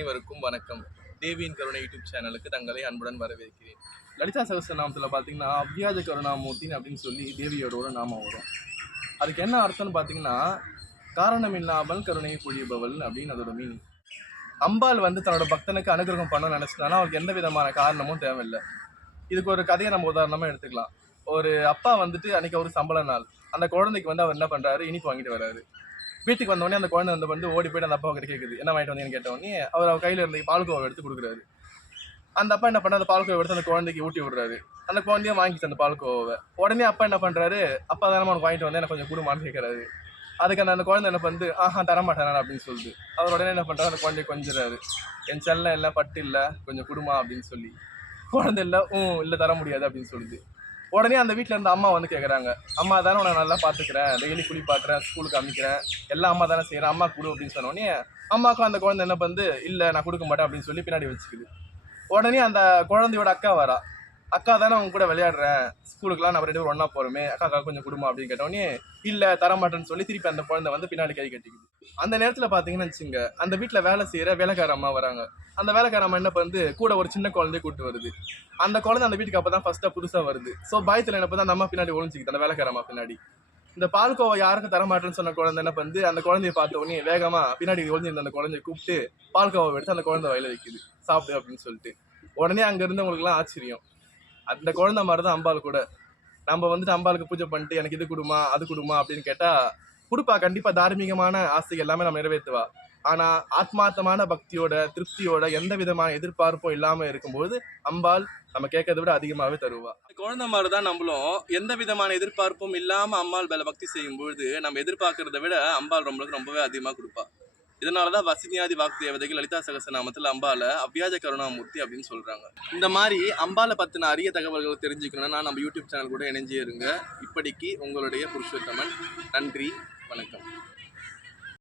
அனைவருக்கும் வணக்கம். தேவியின் கருணை யூடியூப் சேனலுக்கு தங்களை அன்புடன் வரவேற்கிறேன். லலிதா சகஸ்ரநாமத்தில் பார்த்தீங்கன்னா அவ்வியாத கருணாமூர்த்தின்னு அப்படின்னு சொல்லி தேவியோட ஒரு நாமம் வரும். அதுக்கு என்ன அர்த்தம்னு பார்த்தீங்கன்னா காரணம் இல்லாமல் கருணை பொழியபவள் அப்படின்னு அதோட மீனிங் அம்பாள் வந்து தன்னோட பக்தனுக்கு அனுகிரகம் பண்ண நினச்சிட்டானா அவருக்கு எந்த விதமான காரணமும் தேவையில்லை. இதுக்கு ஒரு கதையை நம்ம உதாரணமாக எடுத்துக்கலாம். ஒரு அப்பா வந்துட்டு அன்னைக்கு ஒரு சம்பள நாள். அந்த குழந்தைக்கு வந்து அவர் என்ன பண்ணுறாரு இனிப்பு வாங்கிட்டு வராரு. வீட்டுக்கு வந்தோடனே அந்த குழந்தை வந்து வந்து ஓடி போயிட்டு அந்த அப்பா கிட்ட கேட்குது என்ன வாங்கிட்டு வந்தீங்கன்னு? கேட்டவொடனே அவர் அவர் கையில் இருந்த பால்கோவை எடுத்து கொடுக்குறாரு. அந்த அப்பா என்ன பண்ண அந்த பால்கோவை எடுத்து அந்த குழந்தைக்கு ஊட்டி விடுறாரு. அந்த குழந்தையும் வாங்கிச்சு அந்த பால்கோவை உடனே அப்பா என்ன பண்ணுறாரு அப்பா தானே உனக்கு வாங்கிட்டு வந்தேன். எனக்கு கொஞ்சம் குடும்பம்னு கேட்குறாரு அதுக்கு அந்த அந்த குழந்தை என்ன வந்து ஆஹா தரமாட்டேன்? அப்படின்னு சொல்லுது. அவர் உடனே என்ன பண்ணுறாரு அந்த குழந்தைய கொஞ்சிறாரு. என் செல்லம் இல்லை பட்டு இல்லை. கொஞ்சம் குடுமா அப்படின்னு சொல்லி. குழந்தை இல்லை ஊ இல்லை தர முடியாது அப்படின்னு சொல்லுது. உடனே அந்த வீட்டில் இருந்த அம்மா வந்து கேட்குறாங்க அம்மா தானே உன்னை நல்லா பார்த்துக்கிறேன் டெய்லி குளிப்பாட்டுறேன் ஸ்கூலுக்கு அமைக்கிறேன். எல்லாம் அம்மா தானே செய்கிறேன் அம்மா கொடு அப்படின்னு சொன்னோடனே அம்மாவுக்கும் அந்த குழந்தை என்ன பண்ணுது? இல்லை நான் கொடுக்க மாட்டேன் அப்படின்னு சொல்லி பின்னாடி வச்சுக்குது. உடனே அந்த குழந்தையோட அக்கா வரா. அக்கா தானே அவங்க கூட விளையாடுறேன் ஸ்கூலுக்குலாம் நம்ம ரெண்டு பேரும் ஒன்றா போகிறோமே அக்கா அக்கா கொஞ்சம் கொடுமா அப்படின்னு கேட்டோடனே இல்லை தரமாட்டேன்னு சொல்லி திருப்பி அந்த குழந்தை வந்து பின்னாடி கை கட்டிக்குது. அந்த நேரத்தில் பார்த்தீங்கன்னு வச்சுங்க அந்த வீட்டில் வேலை செய்கிற வேலைக்கார அம்மா வராங்க. அந்த வேலைக்கார அம்மா என்ன பண்ணுது? கூட ஒரு சின்ன குழந்தைய கூட்டு வருது. அந்த குழந்தை அந்த வீட்டுக்கு அப்போ தான் ஃபஸ்ட்டாக புதுசாக வருது. ஸோ பயத்தில் என்ன பண்ணா அந்த அம்மா பின்னாடி ஒழிஞ்சிக்குது அந்த வேலைக்கார அம்மா பின்னாடி. இந்த பால்கோவை யாருக்கும் தரமாட்டேன்னு சொன்ன குழந்தை என்ன பண்ணுது? அந்த குழந்தைய பார்த்த உடனே வேகமாக பின்னாடி ஒளிஞ்சிருந்த அந்த குழந்தைய கூப்பிட்டு பால்கோவை எடுத்து அந்த குழந்தை வயல வைக்குது. சாப்பிடு அப்படின்னு சொல்லிட்டு. உடனே அங்கே இருந்தவங்களுக்குலாம் ஆச்சரியம். அந்த குழந்தை மாதிரி தான் அம்பாள் கூட. நம்ம வந்துட்டு அம்பாளுக்கு பூஜை பண்ணிட்டு எனக்கு இது கொடுமா அது கொடுமா அப்படின்னு கேட்டா கொடுப்பா கண்டிப்பா தார்மீகமான ஆசைகள் எல்லாமே நம்ம நிறைவேற்றுவா. ஆனா ஆத்மார்த்தமான பக்தியோட திருப்தியோட எந்த விதமான எதிர்பார்ப்பும் இல்லாம இருக்கும்போது அம்பாள் நம்ம கேட்கறத விட அதிகமாகவே தருவா. குழந்தை மாதிரி தான் நம்மளும் எந்த விதமான எதிர்பார்ப்பும் இல்லாம அம்பாள் மேலே பக்தி செய்யும்பொழுது நம்ம எதிர்பார்க்கறத விட அம்பாள் நம்மளுக்கு ரொம்பவே அதிகமாக கொடுப்பா. இதனாலதான் வசதியாதி வாக்கு தேவதைகள் லலிதா சகசநாமத்தில் அம்பால அவ்வியாஜ கருணாமூர்த்தி அப்படின்னு சொல்றாங்க. இந்த மாதிரி அம்பாலை பத்தின அரிய தகவல்கள் தெரிஞ்சுக்கணும்னா நம்ம யூடியூப் சேனல் கூட இணைஞ்சே இருங்க. இப்படிக்கு உங்களுடைய புருஷோத்தமன் நன்றி வணக்கம்.